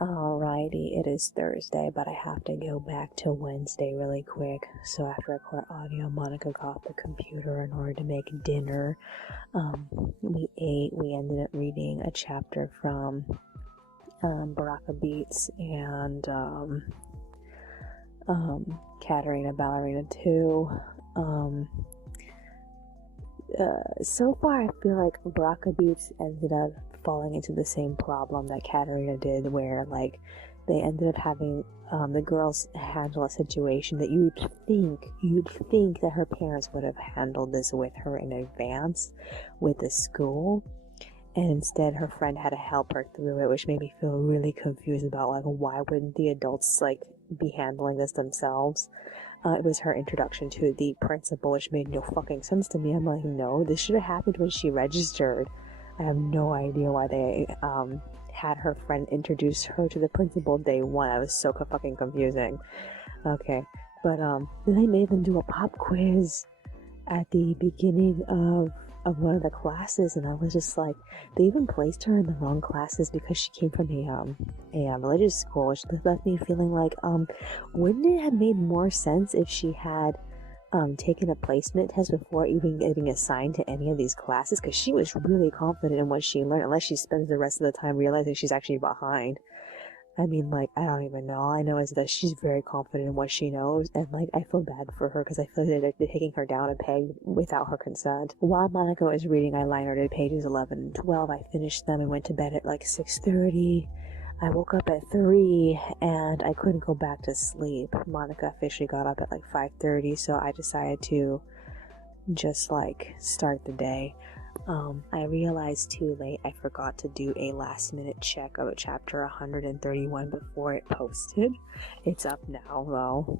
Alrighty, it is Thursday, but I have to go back to Wednesday really quick. So after I record audio, Monica got off the computer in order to make dinner. We ate. We ended up reading a chapter from Baraka Beats and Katerina Ballerina 2. So far I feel like Baraka Beats ended up falling into the same problem that Katerina did, where like they ended up having the girls handle a situation that you'd think that her parents would have handled this with her in advance with the school, and instead her friend had to help her through it, which made me feel really confused about like why wouldn't the adults like be handling this themselves. It was her introduction to the principal, which made no fucking sense to me. I'm like, no, this should have happened when she registered. I have no idea why they had her friend introduce her to the principal day one. I was so fucking confusing. Okay, but then they made them do a pop quiz at the beginning of one of the classes, and I was just like, they even placed her in the wrong classes because she came from a religious school, which left me feeling like, wouldn't it have made more sense if she had taken a placement test before even getting assigned to any of these classes? Because she was really confident in what she learned, unless she spends the rest of the time realizing she's actually behind. I mean, like, I don't even know. All I know is that she's very confident in what she knows, and, like, I feel bad for her because I feel like they're taking her down a peg without her consent. While Monica was reading, I line-arted pages 11 and 12. I finished them and went to bed at, like, 6:30. I woke up at 3, and I couldn't go back to sleep. Monica officially got up at, like, 5:30, so I decided to just, like, start the day. I realized too late I forgot to do a last minute check of chapter 131 before it posted. It's up now though.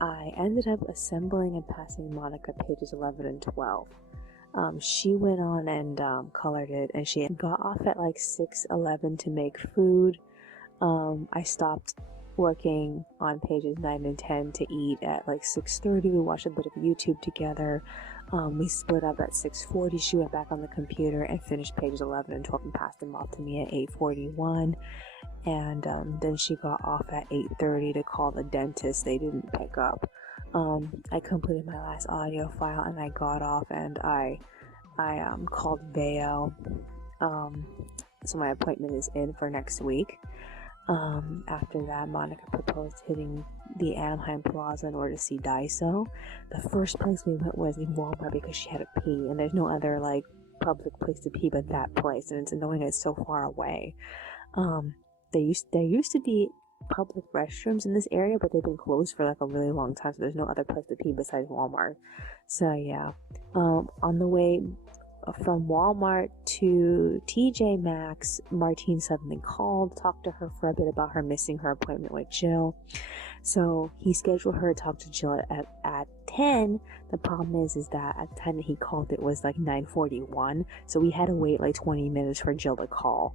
I ended up assembling and passing Monica pages 11 and 12. She went on and colored it, and she got off at like 6:11 to make food. I stopped working on pages 9 and 10 to eat at like 6:30. We watched a bit of YouTube together. We split up at 6:40. She went back on the computer and finished pages 11 and 12 and passed them off to me at 8:41. And then she got off at 8:30 to call the dentist. They didn't pick up. I completed my last audio file and I got off and I called Veo. So my appointment is in for next week. After that, Monica proposed hitting the Anaheim Plaza in order to see Daiso. The first place we went was in Walmart because she had to pee, and there's no other like public place to pee but that place, and it's annoying it's so far away. There used to be public restrooms in this area, but they've been closed for like a really long time, so there's no other place to pee besides Walmart. So yeah, on the way from Walmart to TJ Maxx, Martine suddenly called, talked to her for a bit about her missing her appointment with Jill. So he scheduled her to talk to Jill at 10. The problem is that at the time that he called, it was like 9:41. So we had to wait like 20 minutes for Jill to call.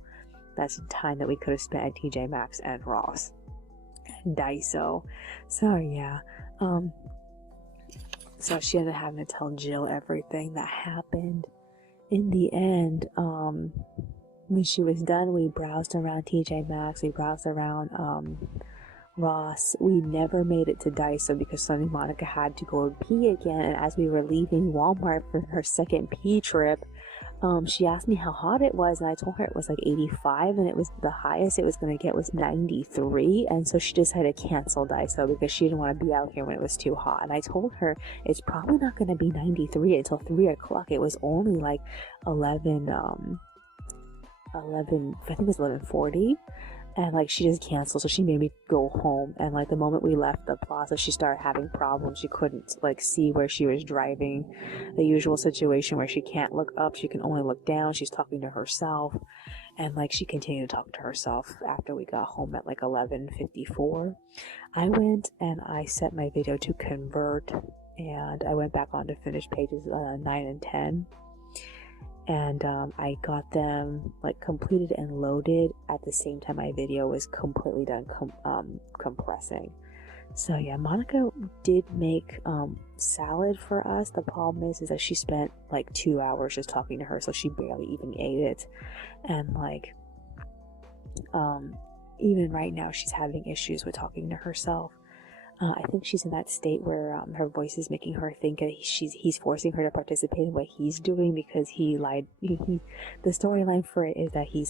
That's the time that we could have spent at TJ Maxx and Ross and Daiso. So yeah, so she ended up having to tell Jill everything that happened. In the end, when she was done, we browsed around TJ Maxx, we browsed around Ross. We never made it to Daiso because Sunny Monica had to go pee again, and as we were leaving Walmart for her second pee trip, she asked me how hot it was, and I told her it was like 85, and it was the highest it was going to get was 93, and so she decided to cancel Daiso because she didn't want to be out here when it was too hot. And I told her it's probably not going to be 93 until 3 o'clock. It was only like 11, I think it was 11:40. And like she just canceled, so she made me go home. And like the moment we left the plaza, she started having problems. She couldn't like see where she was driving. The usual situation where she can't look up, she can only look down. She's talking to herself, and like she continued to talk to herself after we got home at like 11:54. I went and I set my video to convert, and I went back on to finish pages 9 and 10. And I got them like completed and loaded at the same time my video was completely done compressing. So yeah, Monica did make salad for us. The problem is that she spent like 2 hours just talking to her, so she barely even ate it. And like even right now she's having issues with talking to herself. I think she's in that state where her voice is making her think that he's forcing her to participate in what he's doing because he lied. The storyline for it is that he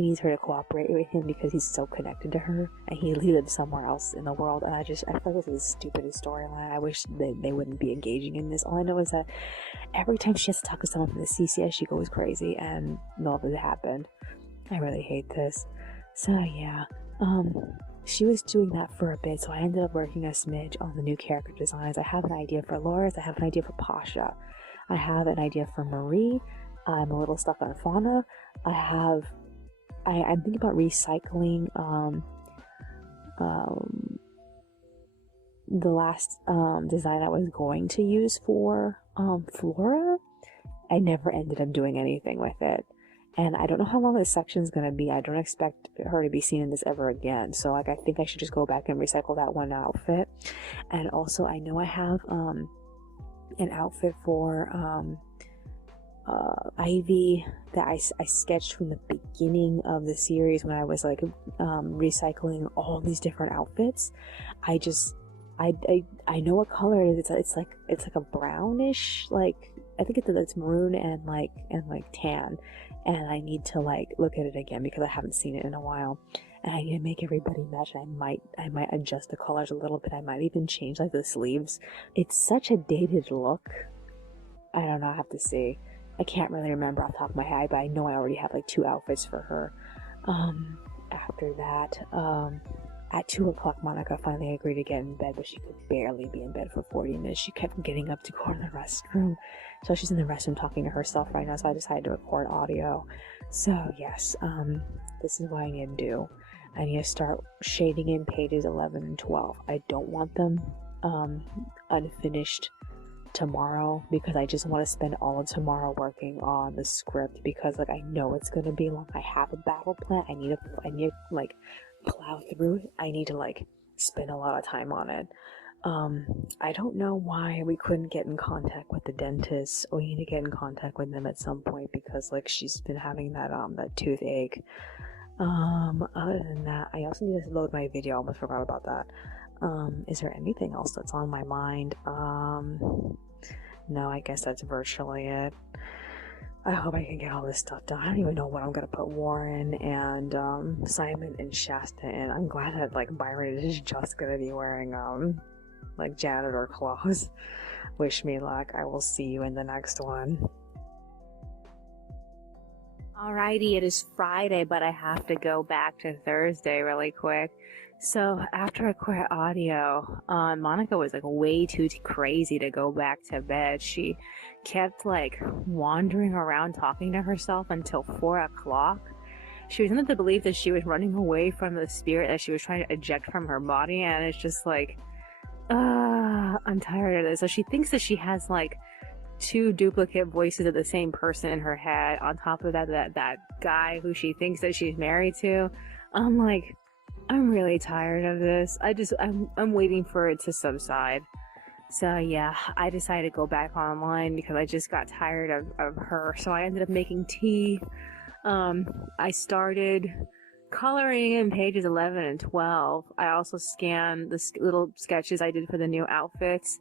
needs her to cooperate with him because he's so connected to her, and he lives somewhere else in the world. And I feel like this is the stupidest storyline. I wish they wouldn't be engaging in this. All I know is that every time she has to talk to someone from the CCS, she goes crazy, and none of it happened. I really hate this. So yeah, she was doing that for a bit, so I ended up working a smidge on the new character designs. I have an idea for Loris, I have an idea for Pasha, I have an idea for Marie, I'm a little stuck on Fauna, I'm thinking about recycling the last design I was going to use for Flora. I never ended up doing anything with it. And I don't know how long this section is going to be. I don't expect her to be seen in this ever again. So, like, I think I should just go back and recycle that one outfit. And also, I know I have an outfit for Ivy that I sketched from the beginning of the series when I was, like, recycling all these different outfits. I know what color it is. It's like a brownish, like, I think it's maroon and tan. And I need to, like, look at it again because I haven't seen it in a while. And I need to make everybody match. I might adjust the colors a little bit. I might even change, like, the sleeves. It's such a dated look. I don't know, I have to see. I can't really remember off the top of my head, but I know I already have, like, 2 outfits for her. After that, at 2 o'clock, Monica finally agreed to get in bed, but she could barely be in bed for 40 minutes. She kept getting up to go to the restroom. So she's in the restroom talking to herself right now, so I decided to record audio. So yes, this is what I need to do. I need to start shading in pages 11 and 12. I don't want them unfinished tomorrow because I just want to spend all of tomorrow working on the script because, like, I know it's going to be long. I have a battle plan. I need to like plow through it. I need to, like, spend a lot of time on it. I don't know why we couldn't get in contact with the dentist. We need to get in contact with them at some point because, like, she's been having that toothache. Other than that, I also need to load my video. I almost forgot about that. Is there anything else that's on my mind? No, I guess that's virtually it. I hope I can get all this stuff done. I don't even know what I'm gonna put Warren and Simon and Shasta in. I'm glad that, like, Byron is just gonna be wearing like, janitor clothes. Wish me luck. I will see you in the next one. Alrighty, it is Friday, but I have to go back to Thursday really quick. So after I quit audio, Monica was, like, way too crazy to go back to bed. She kept, like, wandering around talking to herself until 4 o'clock. She was under the belief that she was running away from the spirit that she was trying to eject from her body, and it's just like, I'm tired of this. So she thinks that she has, like, 2 duplicate voices of the same person in her head. On top of that guy who she thinks that she's married to. I'm like, I'm really tired of this. I'm waiting for it to subside. So yeah, I decided to go back online because I just got tired of her. So I ended up making tea. I started coloring in pages 11 and 12. I also scanned the little sketches I did for the new outfits.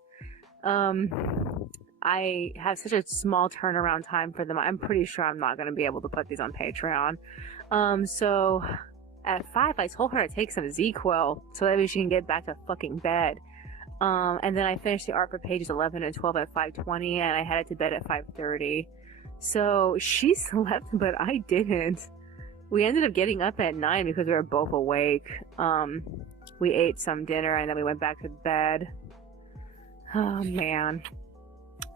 I have such a small turnaround time for them. I'm pretty sure I'm not going to be able to put these on Patreon. So at 5, I told her to take some ZQuil so that way she can get back to fucking bed. And then I finished the art for pages 11 and 12 at 5:20, and I headed to bed at 5:30. So she slept, but I didn't. We ended up getting up at 9 because we were both awake. We ate some dinner and then we went back to bed. Oh man.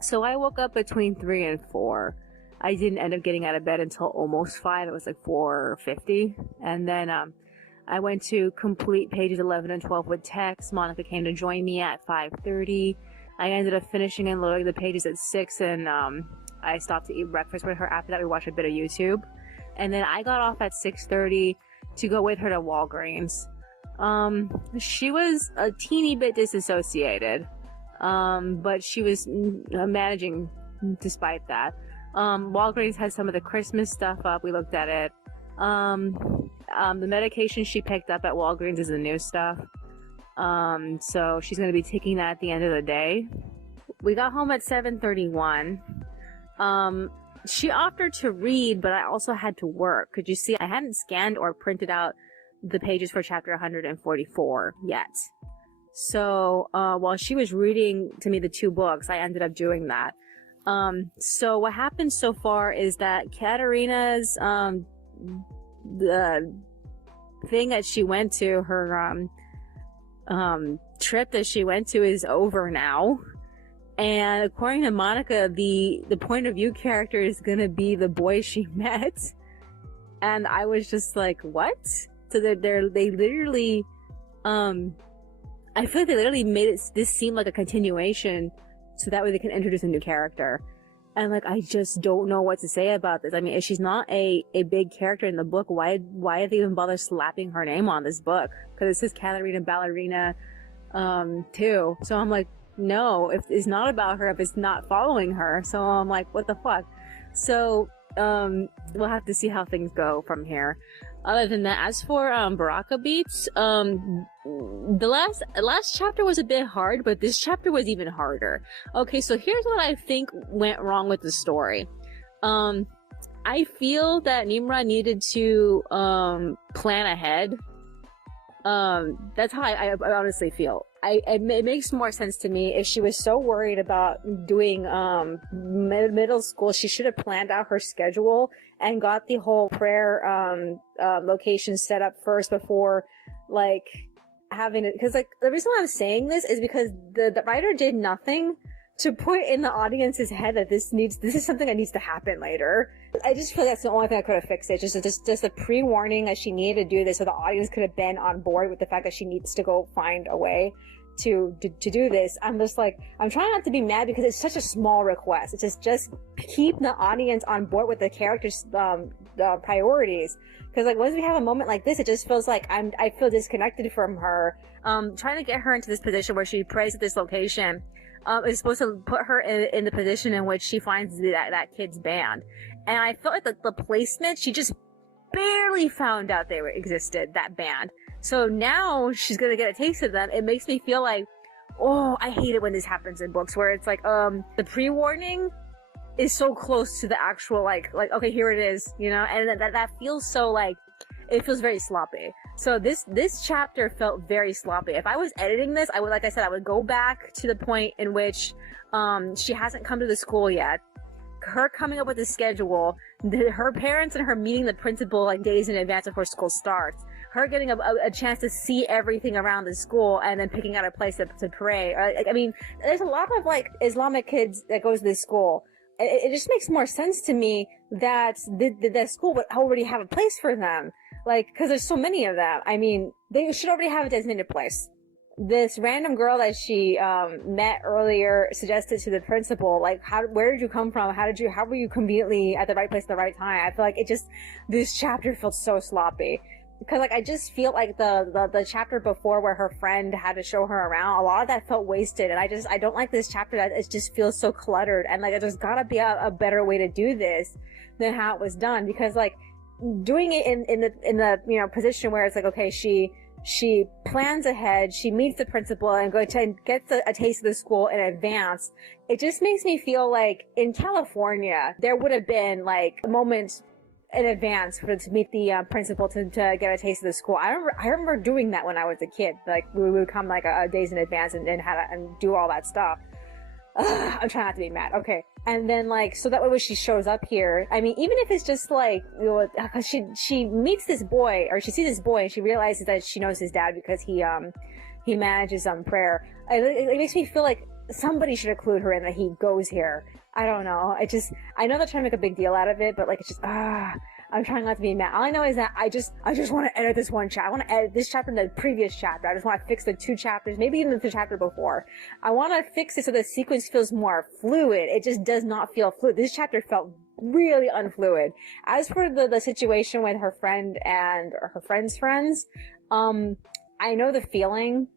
So I woke up between 3 and 4. I didn't end up getting out of bed until almost 5. It was like 4:50. And then I went to complete pages 11 and 12 with text. Monica came to join me at 5:30. I ended up finishing and loading the pages at 6, and I stopped to eat breakfast with her. After that, we watched a bit of YouTube. And then I got off at 6:30 to go with her to Walgreens. She was a teeny bit disassociated, but she was managing despite that. Walgreens had some of the Christmas stuff up. We looked at it. The medication she picked up at Walgreens is the new stuff. So she's going to be taking that at the end of the day. We got home at 7:31. She offered to read, but I also had to work. Could you see I hadn't scanned or printed out the pages for chapter 144 yet. So while she was reading to me the 2 books, I ended up doing that. So what happened so far is that Katerina's the thing that she went to, her trip that she went to, is over now. And according to Monica, the point of view character is gonna be the boy she met. And I was just like, what? So they literally, I feel like they literally made this seem like a continuation, so that way they can introduce a new character. And like, I just don't know what to say about this. I mean, if she's not a big character in the book, why did they even bother slapping her name on this book? Because it says Katerina Ballerina, too. So I'm like, no, if it's not about her, if it's not following her. So I'm like, what the fuck? So, we'll have to see how things go from here. Other than that, as for Baraka Beats, the last chapter was a bit hard, but this chapter was even harder. Okay, so here's what I think went wrong with the story. I feel that Nimra needed to plan ahead. That's how I honestly feel. It makes more sense to me. If she was so worried about doing middle school, she should have planned out her schedule and got the whole prayer location set up first before like having it. Because like the reason why I'm saying this is because the writer did nothing to put in the audience's head that this is something that needs to happen later. I just feel that's the only thing that could have fixed it. Just a pre-warning that she needed to do this, so the audience could have been on board with the fact that she needs to go find a way to do this. I'm just like, I'm trying not to be mad because it's such a small request. It's just keep the audience on board with the characters' priorities. Because like once we have a moment like this, it just feels like I feel disconnected from her. Trying to get her into this position where she prays at this location is supposed to put her in the position in which she finds that kid's band. And I felt like the placement, she just barely found out they existed, that band. So now she's gonna get a taste of them. It makes me feel like, oh, I hate it when this happens in books where it's like, the pre-warning is so close to the actual, like, okay, here it is, you know? And that feels so, like, it feels very sloppy. So this chapter felt very sloppy. If I was editing this, I would, like I said, I would go back to the point in which, she hasn't come to the school yet. Her coming up with the schedule, her parents and her meeting the principal like days in advance before school starts, her getting a chance to see everything around the school and then picking out a place to pray. I mean, there's a lot of like Islamic kids that goes to this school. It just makes more sense to me that the school would already have a place for them. Like, cause there's so many of them. I mean, they should already have a designated place. This random girl that she met earlier suggested to the principal, like, where did you come from? How were you conveniently at the right place at the right time? I feel like this chapter felt so sloppy. Because, like, I just feel like the chapter before where her friend had to show her around, a lot of that felt wasted. And I don't like this chapter that it just feels so cluttered. And, like, there's gotta be a better way to do this than how it was done. Because, like, doing it in the you know, position where it's like, okay, she plans ahead, she meets the principal and gets a taste of the school in advance. It just makes me feel like in California, there would have been like a moment in advance to meet the principal to get a taste of the school. I remember doing that when I was a kid. Like we would come like a days in advance and do all that stuff. I'm trying not to be mad. Okay. And then like, so that way when she shows up here, I mean, even if it's just like, you know, cause she meets this boy, or she sees this boy and she realizes that she knows his dad because he manages prayer. It makes me feel like somebody should include her in that he goes here. I don't know. I know they're trying to make a big deal out of it, but like, it's just, I'm trying not to be mad. All I know is that I just want to edit this one chapter. I want to edit this chapter and the previous chapter. I just want to fix the 2 chapters, maybe even the chapter before. I want to fix it so the sequence feels more fluid. It just does not feel fluid. This chapter felt really unfluid. As for the situation with her friend and her friend's friends, I know the feeling,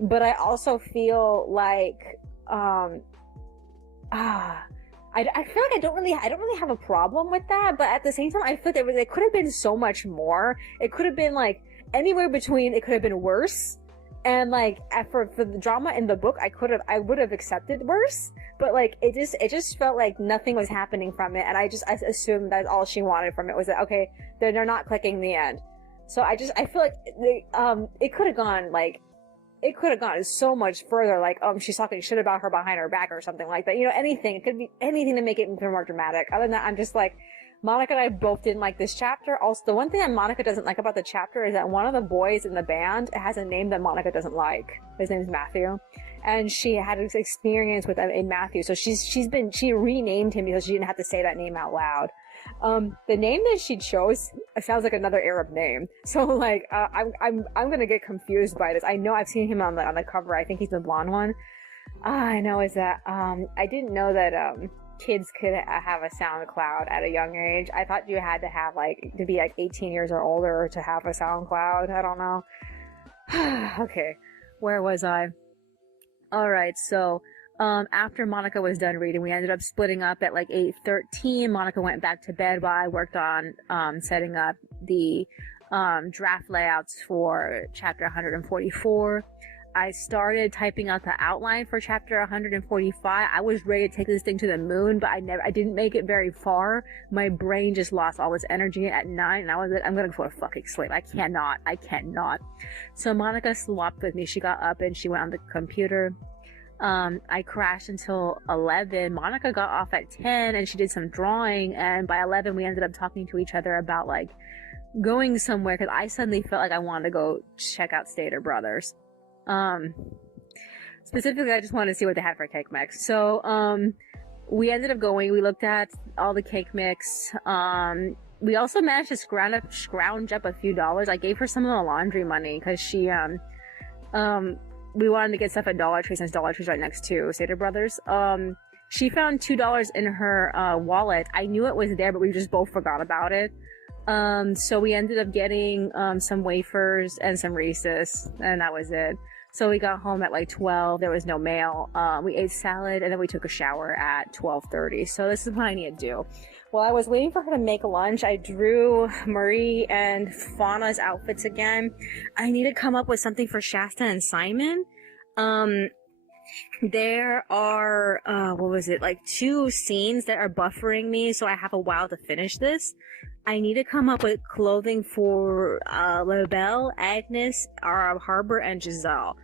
but I also feel like, I feel like I don't really have a problem with that, but at the same time, I feel like it could have been so much more. It could have been like anywhere between. It could have been worse, and like for the drama in the book, I would have accepted worse, but like it just felt like nothing was happening from it, and I assumed that all she wanted from it was that okay, they're not clicking the end. So I feel like it could have gone like it could have gone so much further, like, she's talking shit about her behind her back or something like that. You know, anything. It could be anything to make it more dramatic. Other than that, I'm just like, Monica and I both didn't like this chapter. Also, the one thing that Monica doesn't like about the chapter is that one of the boys in the band has a name that Monica doesn't like. His name is Matthew. And she had an experience with a Matthew. So she renamed him because she didn't have to say that name out loud. The name that she chose sounds like another Arab name. So like, I'm gonna get confused by this. I know I've seen him on the cover. I think he's the blonde one. I know is that, I didn't know that, kids could have a SoundCloud at a young age. I thought you had to have to be 18 years or older to have a SoundCloud. I don't know. Okay. Where was I? Alright, so, after Monica was done reading, we ended up splitting up at 8:13. Monica went back to bed while I worked on setting up the draft layouts for chapter 144. I started typing out the outline for chapter 145. I was ready to take this thing to the moon, but I didn't make it very far. My brain just lost all its energy at 9, and I was like, I'm gonna go to fucking sleep. I cannot. So Monica swapped with me. She got up and she went on the computer. I crashed until 11. Monica got off at 10 and she did some drawing, and by 11 we ended up talking to each other about going somewhere, because I suddenly felt like I wanted to go check out Stater Brothers. Specifically, I just wanted to see what they had for cake mix. So, we ended up going, we looked at all the cake mix. We also managed to scrounge up a few dollars. I gave her some of the laundry money, because she, we wanted to get stuff at Dollar Tree, since Dollar Tree's right next to Stater Brothers. She found $2 in her, wallet. I knew it was there, but we just both forgot about it. So we ended up getting, some wafers and some Reese's, and that was it. So we got home at 12. There was no mail. We ate salad, and then we took a shower at 12:30. So this is what I need to do. While I was waiting for her to make lunch, I drew Marie and Fauna's outfits again. I need to come up with something for Shasta and Simon. There are, 2 scenes that are buffering me, so I have a while to finish this. I need to come up with clothing for, LaBelle, Agnes, Harbor, and Giselle.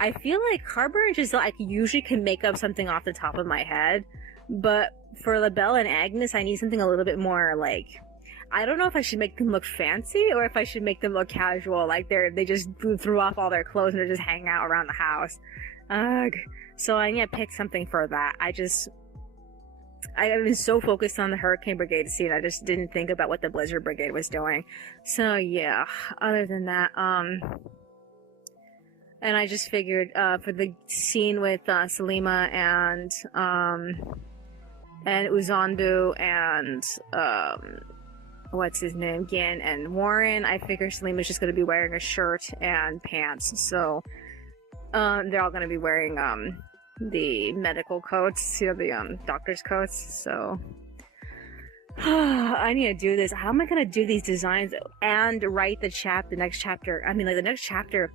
I feel like Harbor and Giselle, I usually can make up something off the top of my head, but for LaBelle and Agnes, I need something a little bit more, I don't know if I should make them look fancy, or if I should make them look casual, they just threw off all their clothes and they're just hanging out around the house. Ugh. So I need to pick something for that. I've been so focused on the Hurricane Brigade scene, I just didn't think about what the Blizzard Brigade was doing. So yeah, other than that, and I just figured, for the scene with, Salima and Uzandu and, what's his name, Gin and Warren, I figure Salima's just gonna be wearing a shirt and pants, so, they're all gonna be wearing, the medical coats, the doctor's coats, so I need to do this. How am I gonna do these designs and write the next chapter? I mean, the next chapter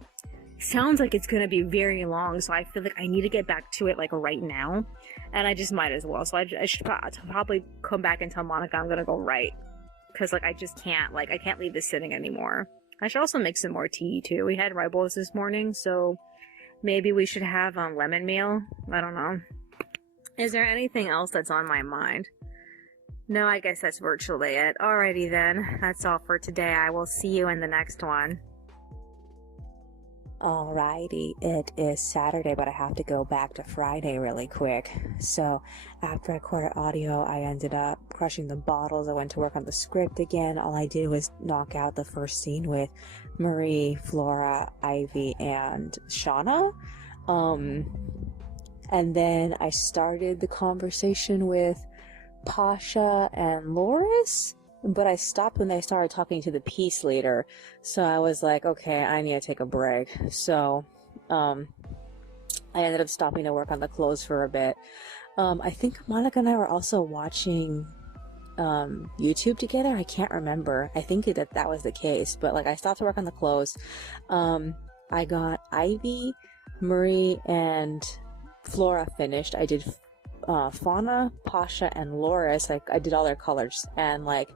sounds like it's gonna be very long, so I feel like I need to get back to it right now, and I just might as well. So I should probably come back and tell Monica I'm gonna go write, because I just can't, I can't leave this sitting anymore. I should also make some more tea too. We had ribos this morning, so maybe we should have lemon meal. I don't know. Is there anything else that's on my mind? No, I guess that's virtually it. Alrighty then, that's all for today. I will see you in the next one. Alrighty, it is Saturday, but I have to go back to Friday really quick. So, after I recorded audio, I ended up crushing the bottles. I went to work on the script again. All I did was knock out the first scene with Marie, Flora, Ivy, and Shauna. And then I started the conversation with Pasha and Loris, but I stopped when they started talking to the peace leader, so I was like, okay, I need to take a break. So, I ended up stopping to work on the clothes for a bit. I think Monica and I were also watching YouTube together. I can't remember. I think that was the case, but like I stopped to work on the clothes. I got Ivy, Murray, and Flora finished. I did Fauna, Pasha, and Loris. Like I did all their colors, and like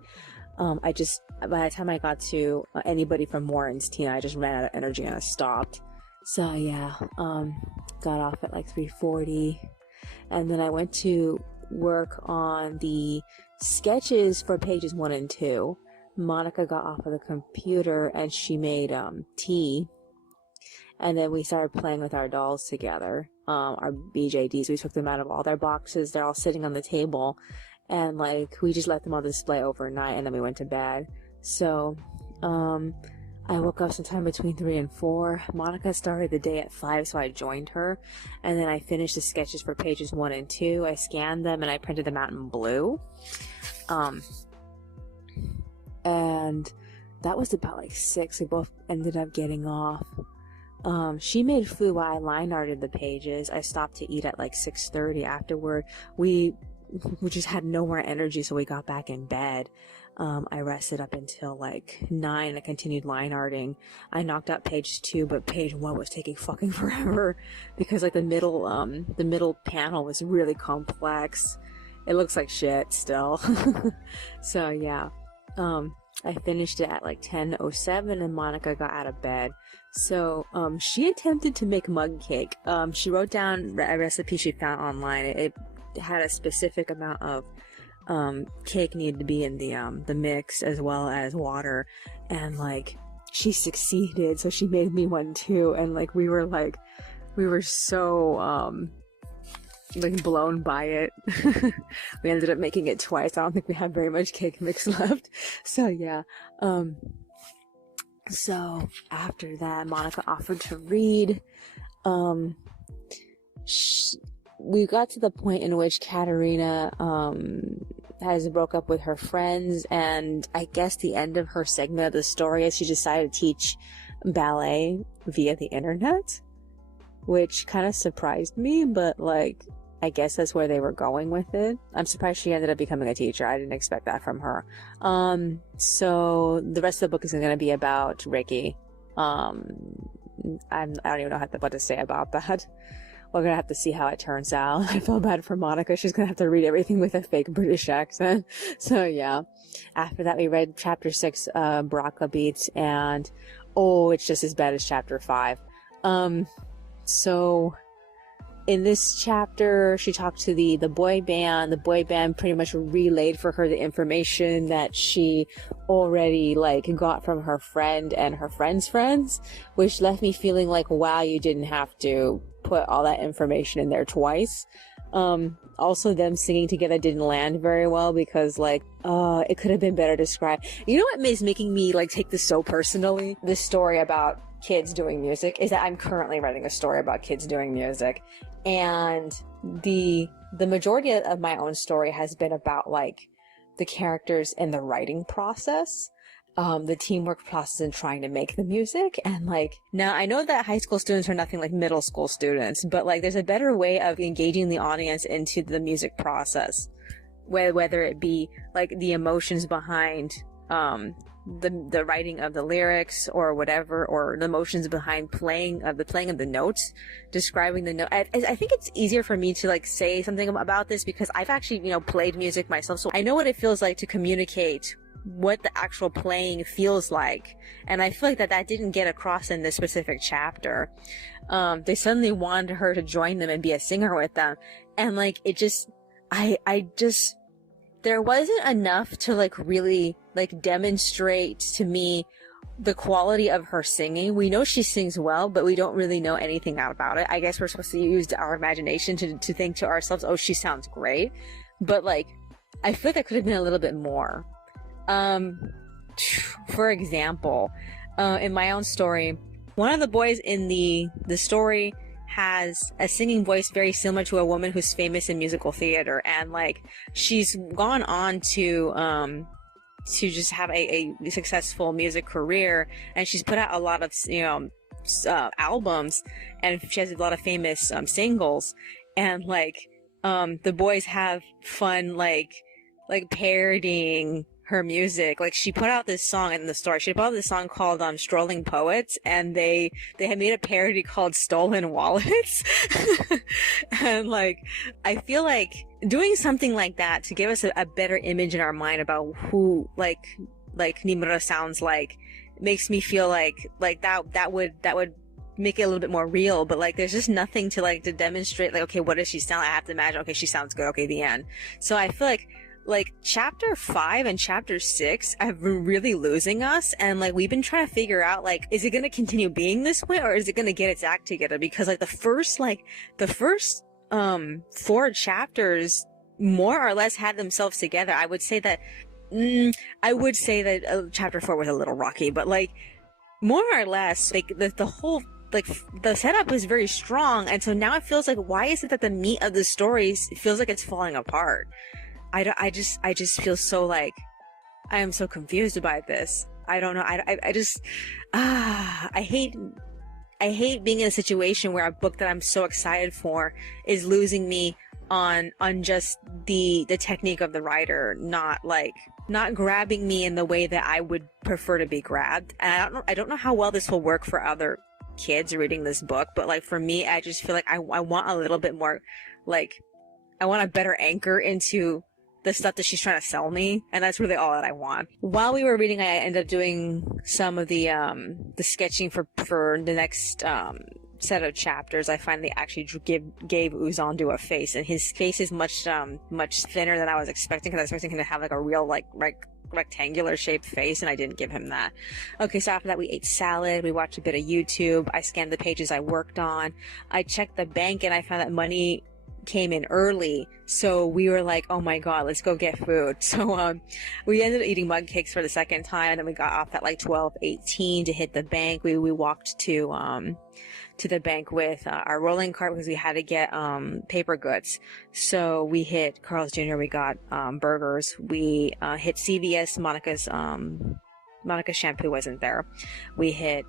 I just, by the time I got to anybody from Warren's team, I just ran out of energy and I stopped. So yeah, got off at like 3:40, and then I went to work on the sketches for pages 1 and 2. Monica got off of the computer and she made tea, and then we started playing with our dolls together, our BJDs. We took them out of all their boxes. They're all sitting on the table, and like we just left them on display overnight, and then we went to bed. So I woke up sometime between 3 and 4. Monica started the day at 5, so I joined her, and then I finished the sketches for pages 1 and 2. I scanned them and I printed them out in blue. And that was about like 6. We both ended up getting off. She made food while I line arted the pages. I stopped to eat at like 6:30. Afterward, we just had no more energy, so we got back in bed. I rested up until like 9 and I continued line arting. I knocked out page 2, but page 1 was taking fucking forever because like the middle panel was really complex. It looks like shit still. So yeah, I finished it at like 10:07 and Monica got out of bed. So she attempted to make mug cake. She wrote down a recipe she found online. It had a specific amount of cake needed to be in the mix, as well as water, and like she succeeded, so she made me one too, and like we were so like blown by it. We ended up making it twice. I don't think we had very much cake mix left. So yeah, so after that, Monica offered to read. We got to the point in which Katerina has broke up with her friends, and I guess the end of her segment of the story is she decided to teach ballet via the internet, which kind of surprised me, but like I guess that's where they were going with it. I'm surprised she ended up becoming a teacher. I didn't expect that from her. So the rest of the book is going to be about Ricky. I don't even know what to say about that. We're gonna have to see how it turns out. I feel bad for Monica. She's gonna have to read everything with a fake British accent. So yeah. After that, we read chapter 6, Baraka Beats, and it's just as bad as chapter 5. So in this chapter, she talked to the boy band. The boy band pretty much relayed for her the information that she already like got from her friend and her friend's friends, which left me feeling like, wow, you didn't have to put all that information in there twice. Also, them singing together didn't land very well because like it could have been better described. You know what is making me like take this so personally? This story about kids doing music is that I'm currently writing a story about kids doing music, and the majority of my own story has been about like the characters and the writing process, the teamwork process in trying to make the music. And like, now I know that high school students are nothing like middle school students, but like there's a better way of engaging the audience into the music process, whether it be like the emotions behind the writing of the lyrics or whatever, or the emotions behind playing of the notes, describing the note. I think it's easier for me to like say something about this because I've actually, played music myself, so I know what it feels like to communicate what the actual playing feels like. And I feel like that didn't get across in this specific chapter. They suddenly wanted her to join them and be a singer with them, and like it just, there wasn't enough to like really like demonstrate to me the quality of her singing. We know she sings well, but we don't really know anything about it. I guess we're supposed to use our imagination to think to ourselves, oh, she sounds great. But like, I feel like that could have been a little bit more. For example, in my own story, one of the boys in the story has a singing voice very similar to a woman who's famous in musical theater, and like she's gone on to just have a successful music career, and she's put out a lot of albums, and she has a lot of famous singles, and like the boys have fun like parodying her music. Like she put out this song in the story. She put out this song called Strolling Poets, and they had made a parody called Stolen Wallets. And like I feel like doing something like that to give us a better image in our mind about who like Nimura sounds like makes me feel like that would make it a little bit more real. But like there's just nothing to demonstrate like, okay, what does she sound like? I have to imagine, okay, she sounds good, okay, the end. So I feel like chapter 5 and chapter 6 have been really losing us, and like we've been trying to figure out like, is it going to continue being this way, or is it going to get its act together? Because like the first 4 chapters more or less had themselves together. I would say that chapter 4 was a little rocky, but like more or less like the whole like the setup is very strong, and so now it feels like, why is it that the meat of the stories feels like it's falling apart? I just feel so like I am so confused by this. I don't know. I just I hate being in a situation where a book that I'm so excited for is losing me on just the technique of the writer, not grabbing me in the way that I would prefer to be grabbed. And I don't know how well this will work for other kids reading this book, but like for me, I just feel like I want a little bit more, like I want a better anchor into the stuff that she's trying to sell me, and that's really all that I want. While we were reading, I ended up doing some of the sketching for the next set of chapters. I finally actually gave Uzandu a face, and his face is much thinner than I was expecting, because I was expecting him to have like a real like rectangular shaped face, and I didn't give him that. Okay, so after that we ate salad, we watched a bit of YouTube, I scanned the pages I worked on, I checked the bank, and I found that money came in early, so we were like, oh my god, let's go get food. So we ended up eating mug cakes for the second time, and then we got off at like 12:18 to hit the bank. We walked to the bank with our rolling cart because we had to get paper goods. So we hit Carl's Jr., we got burgers, we hit CVS. Monica's shampoo wasn't there. We hit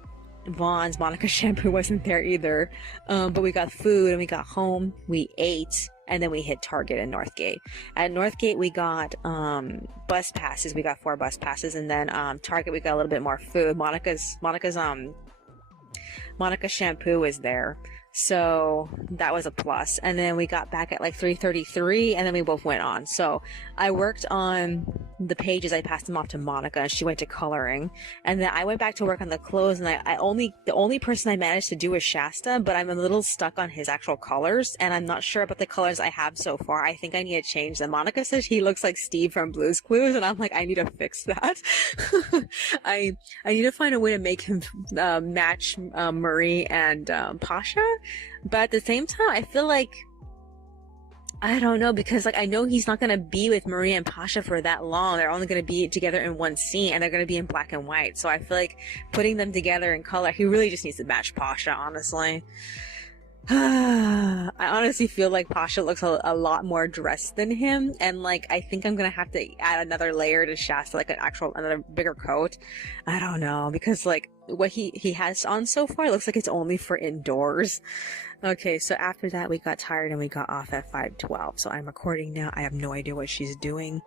Vaughn's. Monica's shampoo wasn't there either. But we got food, and we got home, we ate, and then we hit Target and Northgate. At Northgate we got bus passes. We got 4 bus passes, and then Target we got a little bit more food. Monica's shampoo was there, so that was a plus. And then we got back at like 3:33, and then we both went on. So I worked on the pages, I passed them off to Monica, and she went to coloring, and then I went back to work on the clothes, and the only person I managed to do was Shasta, but I'm a little stuck on his actual colors, and I'm not sure about the colors I have so far. I think I need to change them. Monica says he looks like Steve from Blue's Clues, and I'm like, I need to fix that. I need to find a way to make him match Marie and Pasha, but at the same time I feel like, I don't know, because like I know he's not gonna be with Maria and Pasha for that long. They're only gonna be together in one scene, and they're gonna be in black and white. So I feel like putting them together in color, he really just needs to match Pasha, honestly. I honestly feel like Pasha looks a lot more dressed than him, and like I think I'm gonna have to add another layer to Shasta, like another bigger coat. I don't know, because like what he has on so far looks like it's only for indoors. Okay, so after that we got tired and we got off at 5:12. So I'm recording now. I have no idea what she's doing.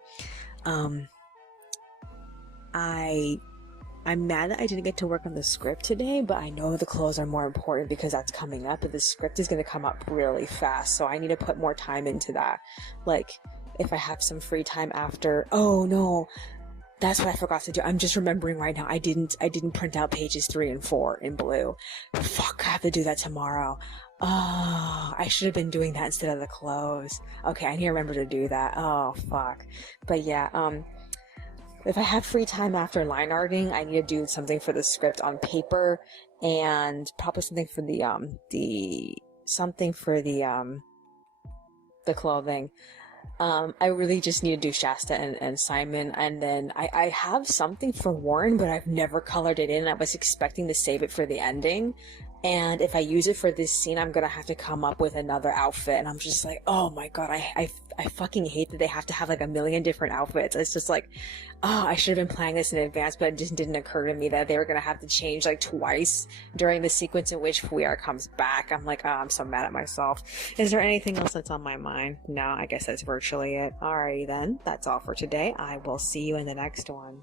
I'm mad that I didn't get to work on the script today, but I know the clothes are more important because that's coming up, and the script is going to come up really fast, so I need to put more time into that. Like, if I have some free time after... Oh, no. That's what I forgot to do. I'm just remembering right now. I didn't print out pages 3 and 4 in blue. Fuck, I have to do that tomorrow. Oh, I should have been doing that instead of the clothes. Okay, I need to remember to do that. Oh, fuck. But yeah, if I have free time after line arting, I need to do something for the script on paper, and probably something for the clothing. I really just need to do Shasta and Simon, and then I have something for Warren, but I've never colored it in. I was expecting to save it for the ending, And if I use it for this scene, I'm gonna have to come up with another outfit. And I'm just like, oh my god, I fucking hate that they have to have like a million different outfits. It's just like, oh, I should have been planning this in advance, but it just didn't occur to me that they were gonna have to change like twice during the sequence in which Fuyar comes back. I'm like, oh, I'm so mad at myself. Is there anything else that's on my mind? No, I guess that's virtually it. Alrighty then, that's all for today. I will see you in the next one.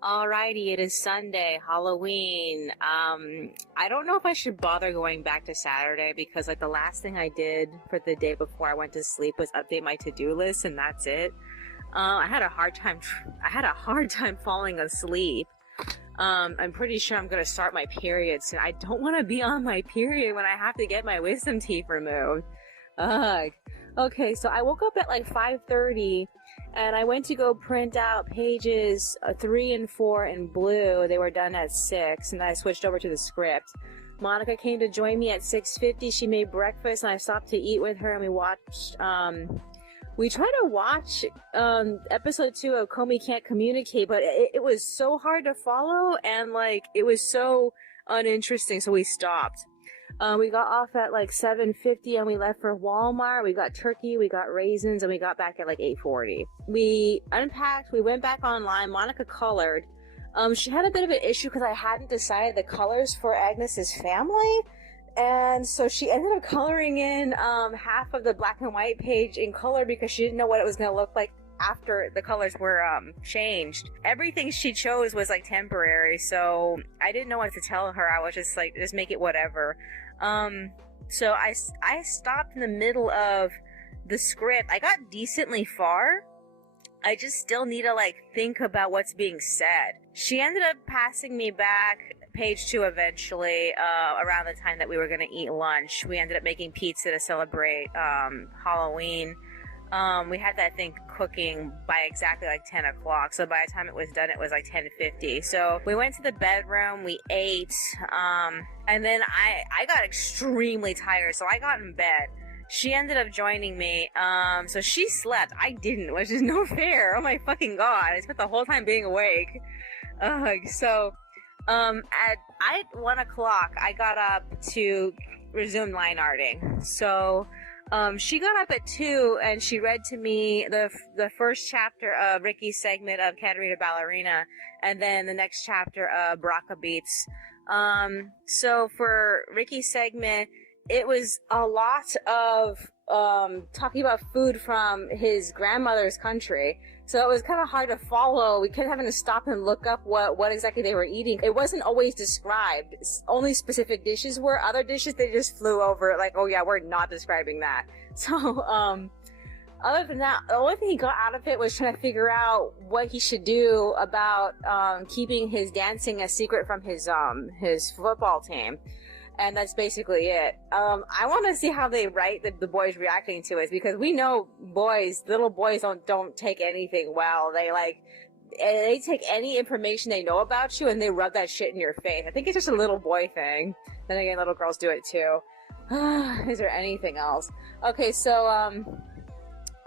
Alrighty, it is Sunday, Halloween. I don't know if I should bother going back to Saturday because like the last thing I did for the day before I went to sleep was update my to-do list and that's it. I had a hard time falling asleep. I'm pretty sure I'm gonna start my period soon. I don't want to be on my period when I have to get my wisdom teeth removed. Ugh. Okay, so I woke up at like 5:30 and I went to go print out pages 3 and 4 in blue. They were done at 6 and then I switched over to the script. Monica came to join me at 6:50. She made breakfast and I stopped to eat with her and we tried to watch episode 2 of Comey Can't Communicate, but it was so hard to follow and like it was so uninteresting, so we stopped. We got off at like 7:50 and we left for Walmart. We got turkey, we got raisins, and we got back at like 8:40. We unpacked, we went back online. Monica colored. She had a bit of an issue because I hadn't decided the colors for Agnes's family. And so she ended up coloring in half of the black and white page in color because she didn't know what it was going to look like after the colors were changed. Everything she chose was like temporary, so I didn't know what to tell her. I was just like, just make it whatever. So I stopped in the middle of the script. I got decently far. I just still need to like think about what's being said. She ended up passing me back page 2 eventually, around the time that we were going to eat lunch. We ended up making pizza to celebrate Halloween. We had that thing cooking by exactly like 10 o'clock. So by the time it was done, it was like 10:50. So we went to the bedroom, we ate, and then I got extremely tired. So I got in bed. She ended up joining me. So she slept. I didn't, which is no fair. Oh my fucking god. I spent the whole time being awake. At 1 o'clock, I got up to resume line arting. So, she got up at 2 and she read to me the first chapter of Ricky's segment of Katerina Ballerina and then the next chapter of Baraka Beats. So for Ricky's segment, it was a lot of talking about food from his grandmother's country. So it was kind of hard to follow. We kept having to stop and look up what exactly they were eating. It wasn't always described. Only specific dishes were. Other dishes, they just flew over it like, oh yeah, we're not describing that. So, other than that, the only thing he got out of it was trying to figure out what he should do about keeping his dancing a secret from his football team. And that's basically it. I want to see how they write the boys reacting to it, because we know little boys don't take anything well. They take any information they know about you and they rub that shit in your face. I think it's just a little boy thing. Then again, little girls do it too. Is there anything else? Okay, so,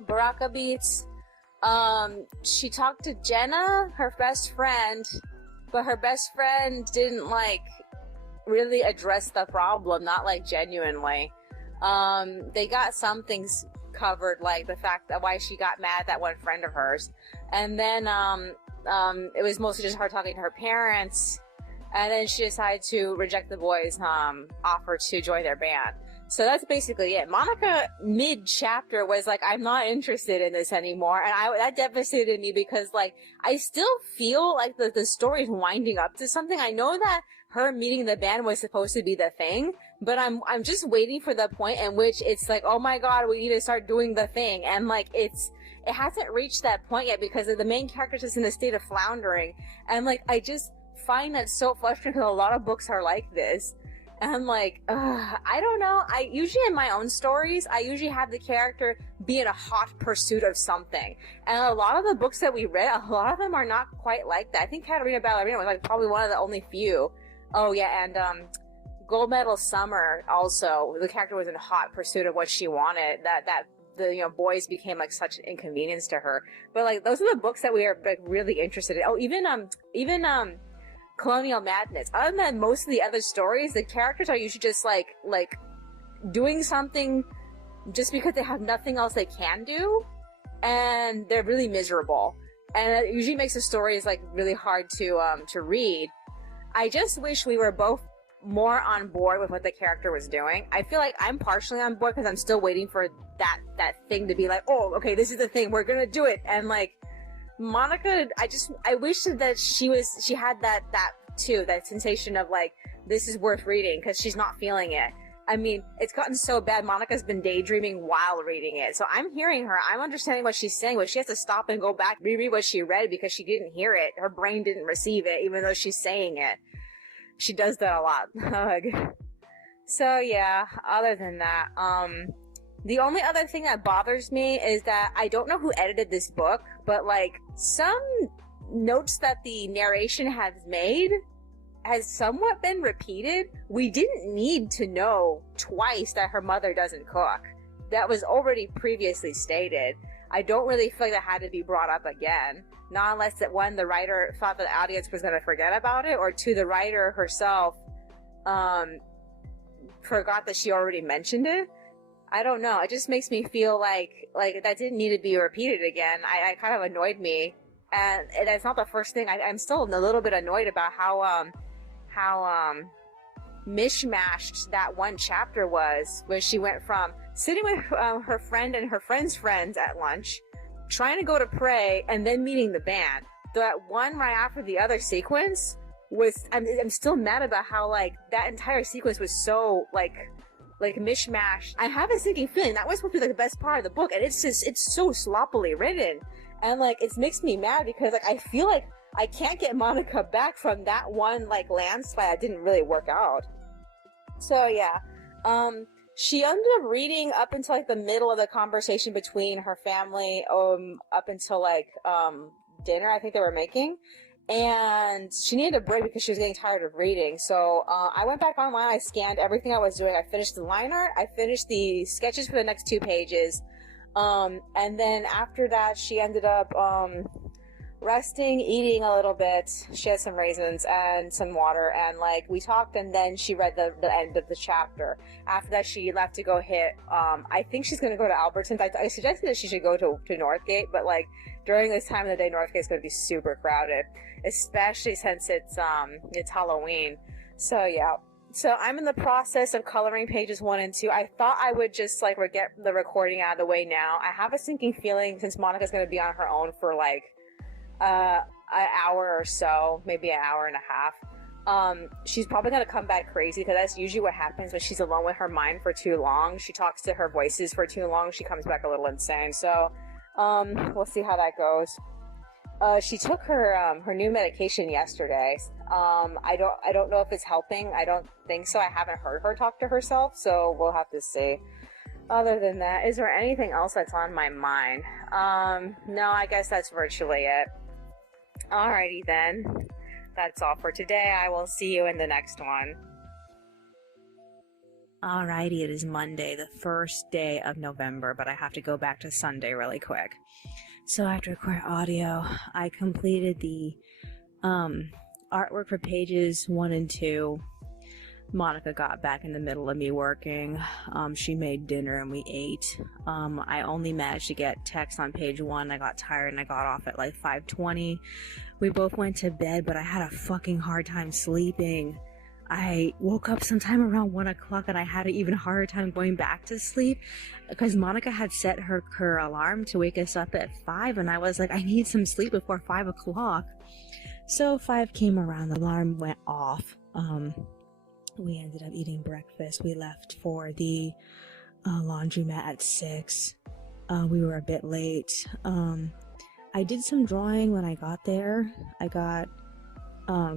Baraka Beats, she talked to Jenna, her best friend, but her best friend didn't really address the problem, not genuinely. They got some things covered, like the fact that why she got mad at that one friend of hers, and then it was mostly just her talking to her parents, and then she decided to reject the boys' offer to join their band. So that's basically it. Monica mid-chapter was like, I'm not interested in this anymore, and that devastated me because I still feel like the story's winding up to something. I know that her meeting the band was supposed to be the thing, but I'm just waiting for the point in which it's like, oh my god, we need to start doing the thing, and it hasn't reached that point yet because the main character's just in a state of floundering, and I just find that so frustrating because a lot of books are like this. And I'm like, I don't know. I usually in my own stories, I usually have the character be in a hot pursuit of something. And a lot of the books that we read, a lot of them are not quite like that. I think Katerina Ballerina was probably one of the only few. Oh yeah, and Gold Medal Summer also, the character was in hot pursuit of what she wanted. That the boys became such an inconvenience to her. But those are the books that we are really interested in. Oh, even Colonial Madness. Other than most of the other stories, the characters are usually just like doing something just because they have nothing else they can do, and they're really miserable. And it usually makes the stories like really hard to read. I just wish we were both more on board with what the character was doing. I feel like I'm partially on board because I'm still waiting for that thing to be like, oh, okay, this is the thing, we're gonna do it. And like Monica, I wish that she had that too, that sensation of like, this is worth reading, because she's not feeling it. I mean, it's gotten so bad, Monica's been daydreaming while reading it. So I'm hearing her, I'm understanding what she's saying, but she has to stop and go back, reread what she read because she didn't hear it. Her brain didn't receive it, even though she's saying it. She does that a lot. So yeah, other than that, the only other thing that bothers me is that I don't know who edited this book, but like some notes that the narration has made has somewhat been repeated. We didn't need to know twice that her mother doesn't cook. That was already previously stated. I don't really feel like that had to be brought up again. Not unless that one, the writer thought the audience was going to forget about it, or two, the writer herself forgot that she already mentioned it. I don't know. It just makes me feel like that didn't need to be repeated again. I kind of annoyed me, and it's not the first thing. I'm still a little bit annoyed about how mishmashed that one chapter was, where she went from sitting with her friend and her friend's friends at lunch, trying to go to pray, and then meeting the band. That one right after the other sequence was, I'm still mad about how like that entire sequence was so like mishmash. I have a sinking feeling that was supposed to be like the best part of the book, and it's so sloppily written, and like it makes me mad because like I feel like I can't get Monica back from that one like landslide that didn't really work out. So yeah, she ended up reading up until like the middle of the conversation between her family, up until like dinner I think they were making. And she needed a break because she was getting tired of reading. So I went back online, I scanned everything I was doing. I finished the line art, I finished the sketches for the next 2 pages. And then after that, she ended up resting, eating a little bit. She had some raisins and some water, and like we talked, and then she read the end of the chapter. After that, she left to go hit, I think she's going to go to Albertsons. I suggested that she should go to Northgate, but like during this time of the day, Northgate's going to be super crowded, especially since it's Halloween. So yeah. So I'm in the process of coloring pages 1 and 2. I thought I would just like get the recording out of the way now. I have a sinking feeling, since Monica's going to be on her own for like an hour or so, maybe an hour and a half, she's probably going to come back crazy, because that's usually what happens when she's alone with her mind for too long. She talks to her voices for too long, she comes back a little insane. So we'll see how that goes. She took her new medication yesterday. I don't know if it's helping. I don't think so. I haven't heard her talk to herself, so we'll have to see. Other than that, is there anything else that's on my mind? No, I guess that's virtually it. Alrighty then. That's all for today. I will see you in the next one. Alrighty, it is Monday, the first day of November, but I have to go back to Sunday really quick. So I have to record audio. I completed the artwork for pages 1 and 2. Monica got back in the middle of me working. She made dinner and we ate. I only managed to get text on page 1. I got tired and I got off at like 5:20. We both went to bed, but I had a fucking hard time sleeping. I woke up sometime around 1 o'clock and I had an even harder time going back to sleep because Monica had set her alarm to wake us up at 5, and I was like, I need some sleep before 5 o'clock. So 5 came around, the alarm went off. We ended up eating breakfast. We left for the laundromat at 6. We were a bit late. I did some drawing when I got there. I got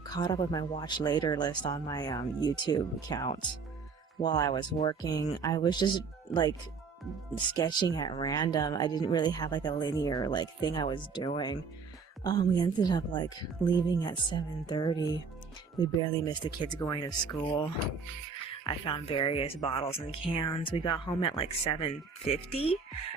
caught up with my watch later list on my YouTube account while I was working. I was just like sketching at random. I didn't really have like a linear like thing I was doing. We ended up like leaving at 7:30. We barely missed the kids going to school. I found various bottles and cans. We got home at like 7:50.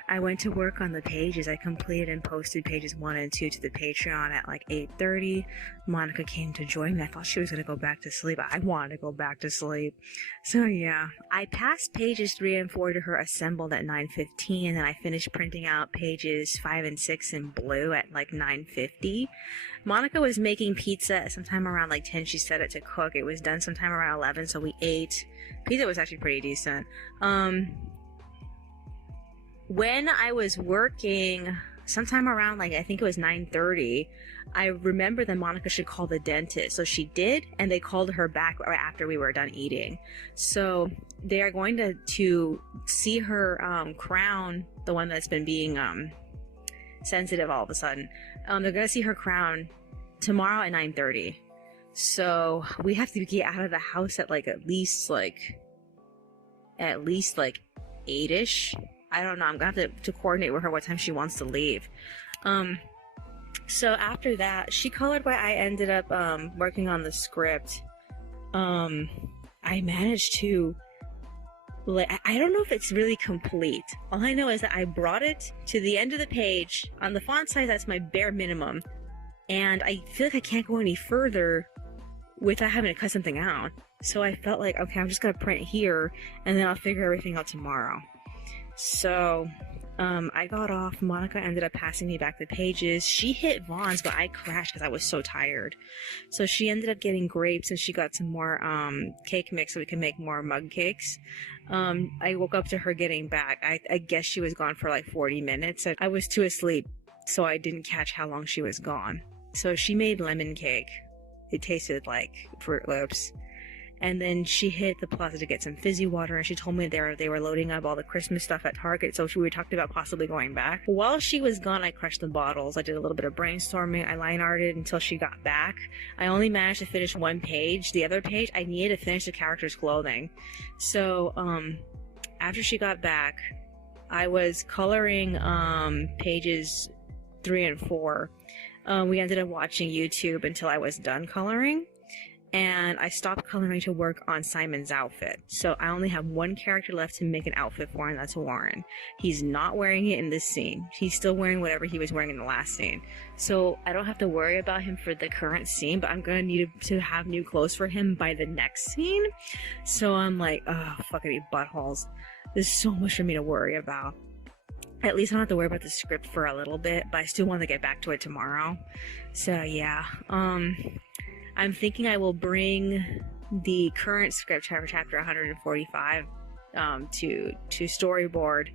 I went to work on the pages. I completed and posted pages 1 and 2 to the Patreon at like 8:30. Monica came to join me. I thought she was going to go back to sleep. I wanted to go back to sleep. So yeah, I passed pages 3 and 4 to her assembled at 9:15, and then I finished printing out pages 5 and 6 in blue at like 9:50. Monica was making pizza sometime around like 10. She set it to cook. It was done sometime around 11, so we ate. Pizza was actually pretty decent. When I was working sometime around like, I think it was 9:30, I remember that Monica should call the dentist. So she did, and they called her back right after we were done eating. So they are going to see her crown, the one that's been being sensitive all of a sudden. They're going to see her crown tomorrow at 9:30. So we have to get out of the house at like at least like 8ish. I don't know. I'm gonna have to coordinate with her what time she wants to leave. So after that, she colored while I ended up working on the script. I managed to, like, I don't know if it's really complete. All I know is that I brought it to the end of the page. On the font size, that's my bare minimum. And I feel like I can't go any further without having to cut something out. So I felt like, okay, I'm just gonna print here, and then I'll figure everything out tomorrow. So, I got off. Monica ended up passing me back the pages. She hit Vaughn's, but I crashed because I was so tired. So she ended up getting grapes, and she got some more cake mix so we can make more mug cakes. I woke up to her getting back. I guess she was gone for like 40 minutes. I was too asleep, so I didn't catch how long she was gone. So she made lemon cake. It tasted like Fruit Loops. And then she hit the plaza to get some fizzy water, and she told me they were loading up all the Christmas stuff at Target, so we talked about possibly going back. While she was gone, I crushed the bottles. I did a little bit of brainstorming. I line arted until she got back. I only managed to finish one page. The other page, I needed to finish the character's clothing. So, after she got back, I was coloring pages 3 and 4. We ended up watching YouTube until I was done coloring. And I stopped coloring to work on Simon's outfit. So I only have one character left to make an outfit for, and that's Warren. He's not wearing it in this scene. He's still wearing whatever he was wearing in the last scene. So I don't have to worry about him for the current scene, but I'm gonna need to have new clothes for him by the next scene. So I'm like, oh, fuckity buttholes. There's so much for me to worry about. At least I don't have to worry about the script for a little bit, but I still want to get back to it tomorrow. So yeah, I'm thinking I will bring the current script for chapter 145 to storyboard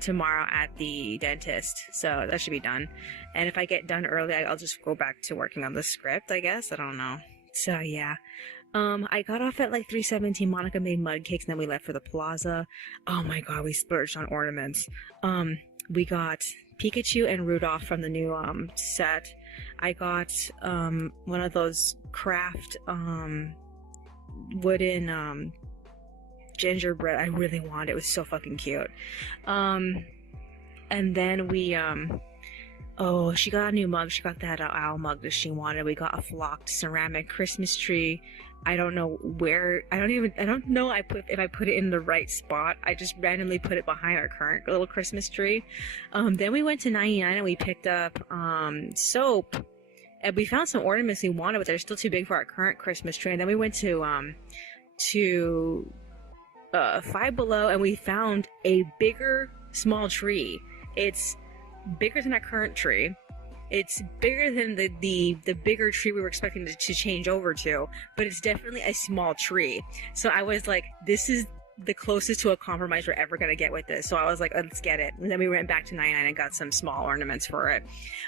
tomorrow at the dentist. So that should be done. And if I get done early, I'll just go back to working on the script, I guess. I don't know. So yeah. I got off at like 3:17. Monica made mud cakes, and then we left for the plaza. Oh my god, we splurged on ornaments. We got Pikachu and Rudolph from the new set. I got one of those craft wooden gingerbread I really wanted. It was so fucking cute. And then we oh, she got a new mug. She got that owl mug that she wanted. We got a flocked ceramic Christmas tree. I don't know where. I don't know if I put it in the right spot. I just randomly put it behind our current little Christmas tree. Then we went to 99 and we picked up soap, and we found some ornaments we wanted, but they're still too big for our current Christmas tree. And then we went to Five Below, and we found a bigger small tree. It's bigger than our current tree. It's bigger than the bigger tree we were expecting to change over to, but it's definitely a small tree. So I was like, this is the closest to a compromise we're ever going to get with this. So I was like, let's get it. And then we went back to 99 and got some small ornaments for it.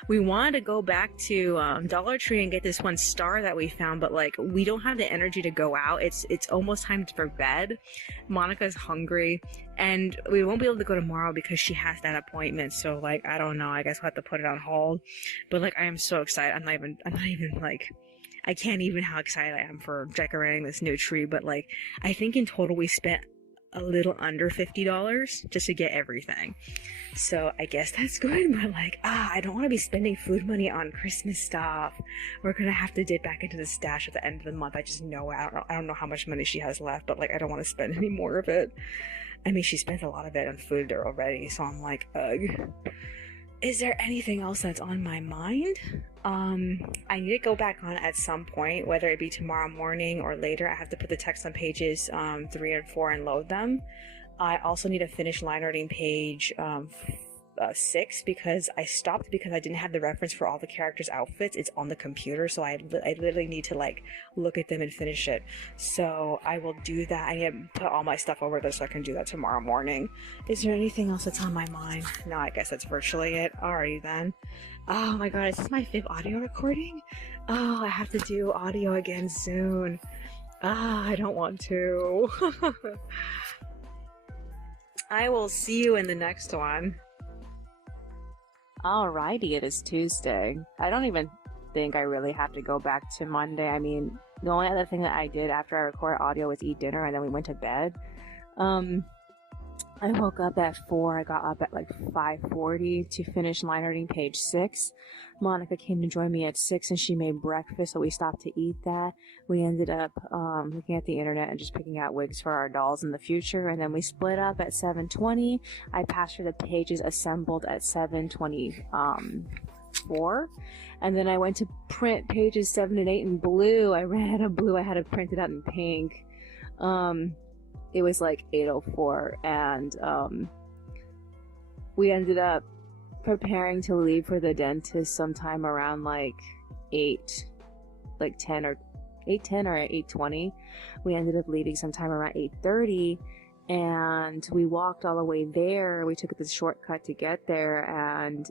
We wanted to go back to Dollar Tree and get this one star that we found, but like, we don't have the energy to go out. It's almost time for bed. Monica's hungry, and we won't be able to go tomorrow because she has that appointment. So like, I don't know. I guess we'll have to put it on hold. But like, I am so excited. I'm not even like, I can't even how excited I am for decorating this new tree. But like, I think in total we spent a little under $50 just to get everything. So I guess that's good, but like, I don't want to be spending food money on Christmas stuff. We're gonna have to dip back into the stash at the end of the month. I just know it. I don't know how much money she has left, but like, I don't want to spend any more of it. I mean, she spent a lot of it on food there already, so I'm like, ugh. Is there anything else that's on my mind? I need to go back on at some point, whether it be tomorrow morning or later. I have to put the text on pages 3 and 4 and load them. I also need to finish line reading page 6 because I stopped because I didn't have the reference for all the characters' outfits. It's on the computer, so I literally need to like look at them and finish it. So I will do that. I need to put all my stuff over there so I can do that tomorrow morning. Is there anything else that's on my mind? No, I guess that's virtually it. Alrighty then. Oh my god, is this my 5th audio recording? Oh, I have to do audio again soon. I don't want to. I will see you in the next one. Alrighty, it is Tuesday. I don't even think I really have to go back to Monday. I mean, the only other thing that I did after I recorded audio was eat dinner and then we went to bed. I woke up at 4. I got up at like 5:40 to finish line reading page 6. Monica came to join me at 6 and she made breakfast, so we stopped to eat that. We ended up looking at the internet and just picking out wigs for our dolls in the future, and then we split up at 7:20. I passed her the pages assembled at 7:24. And then I went to print pages 7 and 8 in blue. I ran out of blue. I had to print it out in pink. It was like 8:04, and we ended up preparing to leave for the dentist sometime around like 8:10 or 8:20. We ended up leaving sometime around 8:30, and we walked all the way there. We took the shortcut to get there, and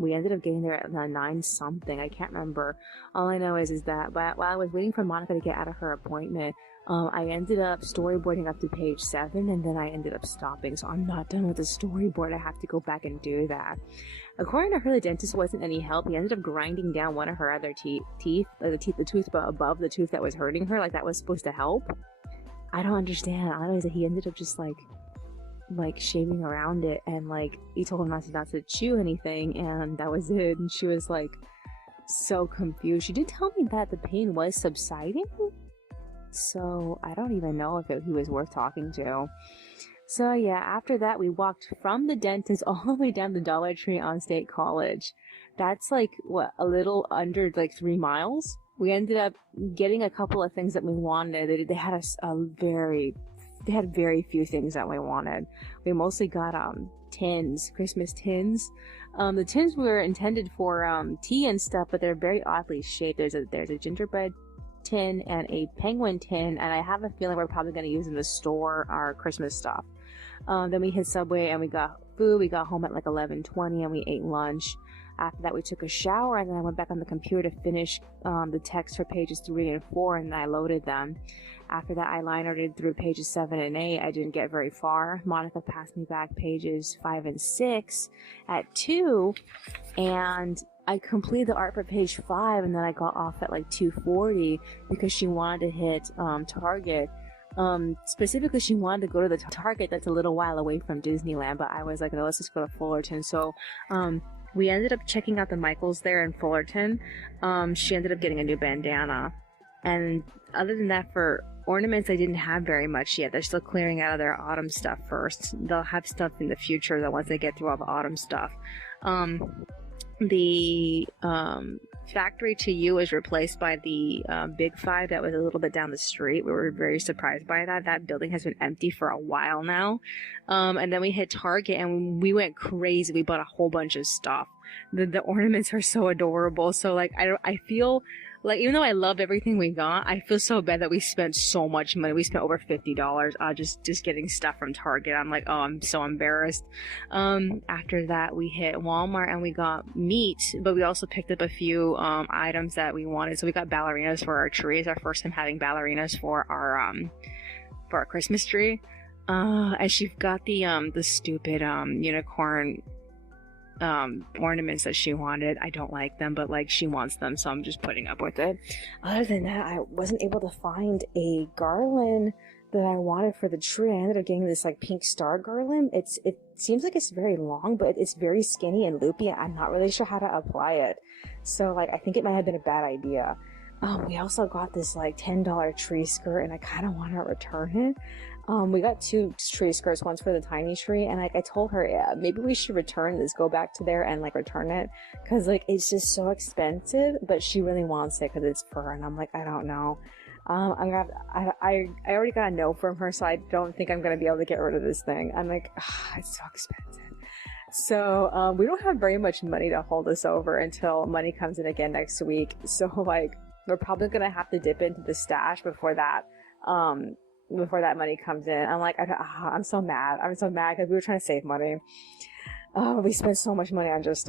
we ended up getting there at 9 something. I can't remember. All I know is that while I was waiting for Monica to get out of her appointment, I ended up storyboarding up to page 7, and then I ended up stopping, so I'm not done with the storyboard. I have to go back and do that. According to her, the dentist wasn't any help. He ended up grinding down one of her other teeth, like the tooth above the tooth that was hurting her, like that was supposed to help. I don't understand. All I know is that he ended up just like shaving around it, and like he told him not to chew anything, and that was it. And she was like so confused. She did tell me that the pain was subsiding, so I don't even know if he was worth talking to. So yeah, after that we walked from the dentist all the way down the Dollar Tree on State College. That's like what, a little under like 3 miles. We ended up getting a couple of things that we wanted. They had they had very few things that we wanted. We mostly got tins, Christmas tins. The tins were intended for tea and stuff, but they're very oddly shaped. There's a gingerbread tin and a penguin tin, and I have a feeling we're probably going to use them to store our Christmas stuff. Then we hit Subway and we got food. We got home at like 11:20 and we ate lunch. After that we took a shower, and then I went back on the computer to finish the text for pages 3 and 4, and I loaded them. After that I line ordered through pages 7 and 8. I didn't get very far. Monica passed me back pages 5 and 6 at 2, and I completed the art for page 5, and then I got off at like 2:40 because she wanted to hit Target. Specifically, she wanted to go to the Target that's a little while away from Disneyland, but I was like, no, let's just go to Fullerton. So we ended up checking out the Michaels there in Fullerton. She ended up getting a new bandana, and other than that, for ornaments, I didn't have very much yet. They're still clearing out of their autumn stuff first. They'll have stuff in the future that once they get through all the autumn stuff. The Factory to You was replaced by the Big Five that was a little bit down the street. We were very surprised by that. That building has been empty for a while now. And then we hit Target and we went crazy. We bought a whole bunch of stuff. The ornaments are so adorable. So like I feel like, even though I love everything we got, I feel so bad that we spent so much money. We spent over $50 just getting stuff from Target. I'm like, oh, I'm so embarrassed. After that, we hit Walmart and we got meat, but we also picked up a few items that we wanted. So we got ballerinas for our tree. It's our first time having ballerinas for our Christmas tree. And she got the stupid unicorn ornaments that she wanted. I don't like them, but like she wants them, so I'm just putting up with it. Other than that, I wasn't able to find a garland that I wanted for the tree. I ended up getting this like pink star garland. It seems like it's very long, but it's very skinny and loopy. I'm not really sure how to apply it, so like I think it might have been a bad idea. We also got this like $10 tree skirt, and I kind of want to return it. We got two tree skirts, one's for the tiny tree, and like I told her, yeah, maybe we should return this, go back to there and like return it, because like it's just so expensive, but she really wants it because it's fur, and I'm like, I don't know. I already got a no from her, so I don't think I'm gonna be able to get rid of this thing. I'm like, it's so expensive. So we don't have very much money to hold us over until money comes in again next week. So like we're probably gonna have to dip into the stash before that money comes in. I'm like, I'm so mad. I'm so mad because we were trying to save money. Oh, we spent so much money on just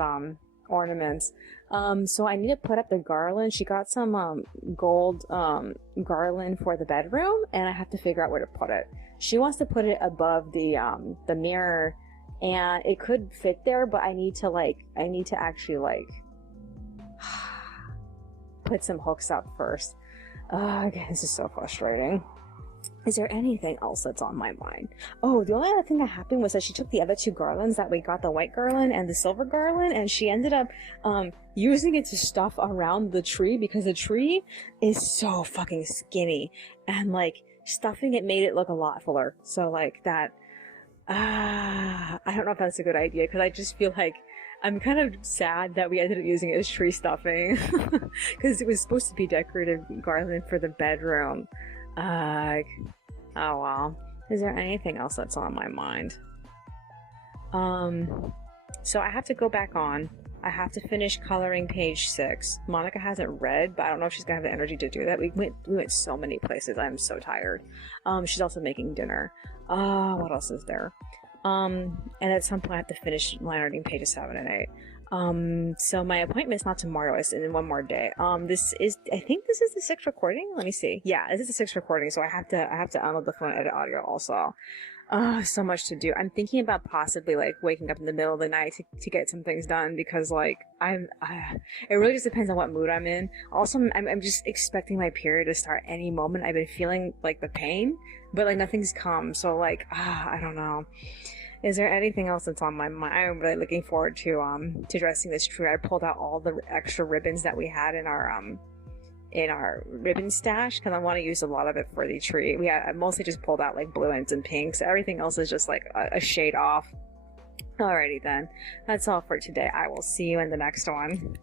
ornaments. So I need to put up the garland. She got some gold garland for the bedroom, and I have to figure out where to put it. She wants to put it above the mirror, and it could fit there, but I need to actually like put some hooks up first. Again, this is so frustrating. Is there anything else that's on my mind? Oh, the only other thing that happened was that she took the other two garlands that we got, the white garland and the silver garland, and she ended up using it to stuff around the tree because the tree is so fucking skinny, and like stuffing it made it look a lot fuller. So like that, I don't know if that's a good idea, because I just feel like I'm kind of sad that we ended up using it as tree stuffing because it was supposed to be decorative garland for the bedroom. Oh well. Is there anything else that's on my mind? So I have to go back on. I have to finish coloring page 6. Monica hasn't read, but I don't know if she's gonna have the energy to do that. We went so many places. I'm so tired. She's also making dinner. What else is there? And at some point I have to finish line arting pages 7 and 8. So my appointment's not tomorrow, it's in one more day. I think this is the 6th recording. Let me see. Yeah, this is the 6th recording, so I have to download the phone and edit audio also. So much to do. I'm thinking about possibly like waking up in the middle of the night to get some things done, because like it really just depends on what mood I'm in. Also, I'm just expecting my period to start any moment. I've been feeling like the pain, but like nothing's come, so like I don't know. Is there anything else that's on my mind? I'm really looking forward to dressing this tree. I pulled out all the extra ribbons that we had in our ribbon stash, because I want to use a lot of it for the tree. I mostly just pulled out like blue ends and pinks. Everything else is just like a shade off. Alrighty then. That's all for today. I will see you in the next one.